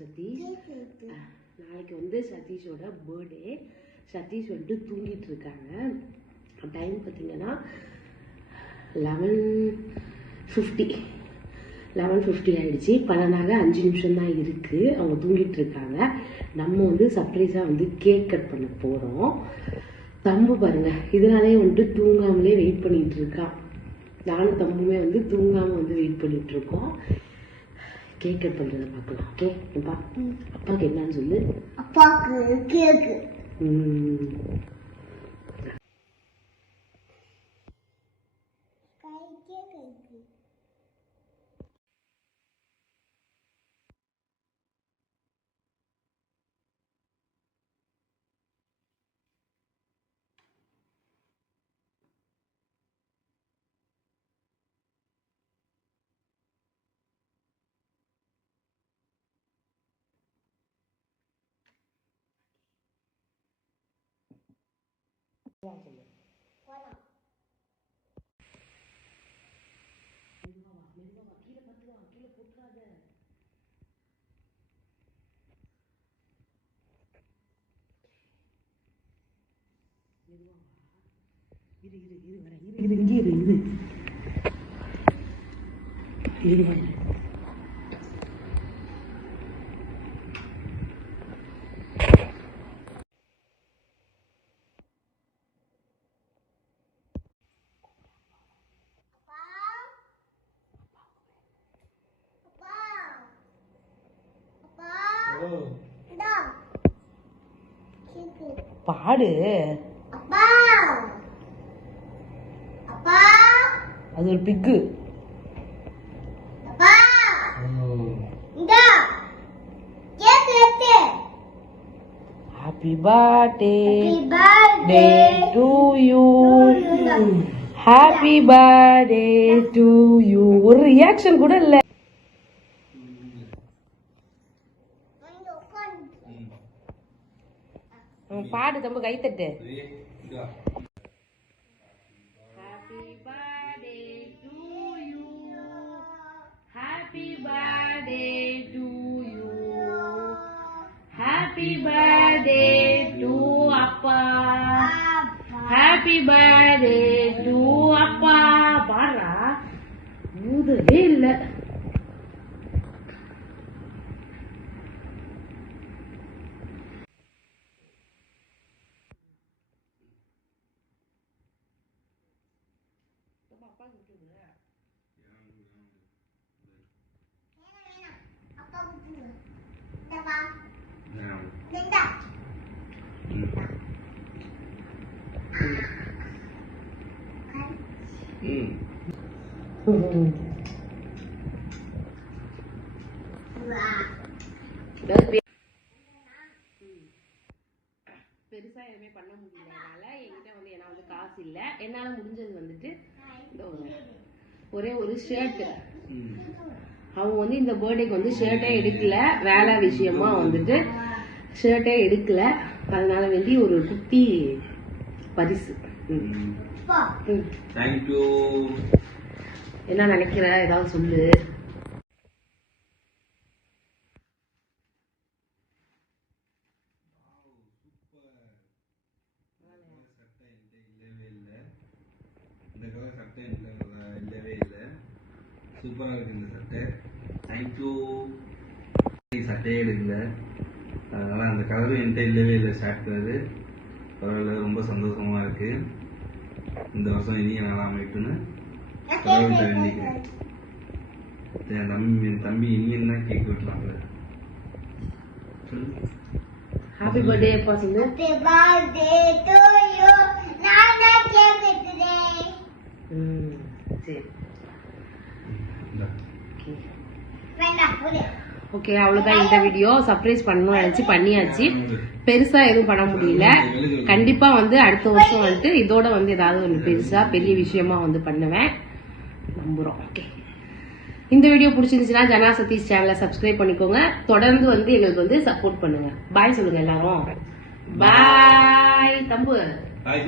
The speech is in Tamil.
சதீஷ் நாளைக்கு வந்து சதீஷோட பர்த்டே. சதீஷ் வந்துட்டு தூங்கிட்டு இருக்காங்க. டைம் பார்த்தீங்கன்னா 11:50 ஆயிடுச்சு. 5 நிமிஷம் தான் இருக்கு. அவங்க தூங்கிட்டு இருக்காங்க. நம்ம வந்து சர்ப்ரைஸா வந்து கேக் கட் பண்ண போறோம். தம்பு பாருங்க, இதனாலே வந்துட்டு தூங்காமலே வெயிட் பண்ணிட்டு இருக்கான். நானும் தம்புமே வந்து தூங்காம வந்து வெயிட் பண்ணிட்டு இருக்கோம். கேக் கட் பண்றத பார்க்கலாம். ஓகே அப்பா, அப்பாக்கு என்னன்னு சொல்லு. அப்பாக்கு கேக்கு. பாடு. அது ஒரு பிக்கு. Happy birthday to you. Happy birthday to you. ஒரு ரியாக்ஷன் கூட இல்ல. பாடு தம்பு, கை தட்டு. Happy birthday to you. Happy birthday to you. Happy birthday to அப்பா. Happy birthday to அப்பா. பாரா ஊதவே இல்ல. பெருசா எதுவுமே பண்ண முடியலனால என்கிட்ட வந்து ஏன்னா வந்து காசு இல்ல. என்னால முடிஞ்சது வந்துட்டு ஒரே ஒரு ஷர்ட். அவங்க வந்து இந்த பர்த்டேக்கு வந்து ஷர்ட்டே எடுக்கல, வேலை விஷயமா வந்துட்டு ஷர்ட்டே எடுக்கல. அதனால வேண்டி ஒரு குட்டி பரிசு. என்ன நினைக்கிற, ஏதாவது சொல்லு. சூப்பராக இருக்கு இந்த சட்டை. தேங்க்யூ. சட்டையே எடுக்கல, அதனால அந்த கலரும் என்கிட்ட இல்லவே இல்லை. ஷார்ட் கலரு பரவாயில்ல, ரொம்ப சந்தோஷமா இருக்கு. இந்த வருஷம் இனிய நல்லா அமைட்டுன்னு கடவுள்கிட்ட வேண்டிக்கிறேன். என் தம்பி இனியன் தான் கேக் வெட்டலாம்ல. ஹாப்பி பர்த்டே அப்பா சொல்லு. Happy birthday to you. நான் கேக் வெட்டுறேன். சரி ஓகே, அவ்வளவுதான் இந்த வீடியோ. சர்ப்ரைஸ் பண்ணணும்னு நினைச்சு பண்ணியாச்சு. பெருசா எதுவும் பண்ண முடியல. கண்டிப்பா வந்து அடுத்த வருஷம் வந்துட்டு இதோட வந்து ஏதாவது ஒன்று பெருசா பெரிய விஷயமா வந்து பண்ணுவேன் நம்புறோம். ஓகே, இந்த வீடியோ பிடிச்சிருந்துச்சுன்னா ஜனா சதீஷ் சேனலை சப்ஸ்கிரைப் பண்ணிக்கோங்க. தொடர்ந்து வந்து எங்களுக்கு வந்து சப்போர்ட் பண்ணுங்க. பாய் சொல்லுங்க எல்லாரும். பாய் தம்பு. பாய்.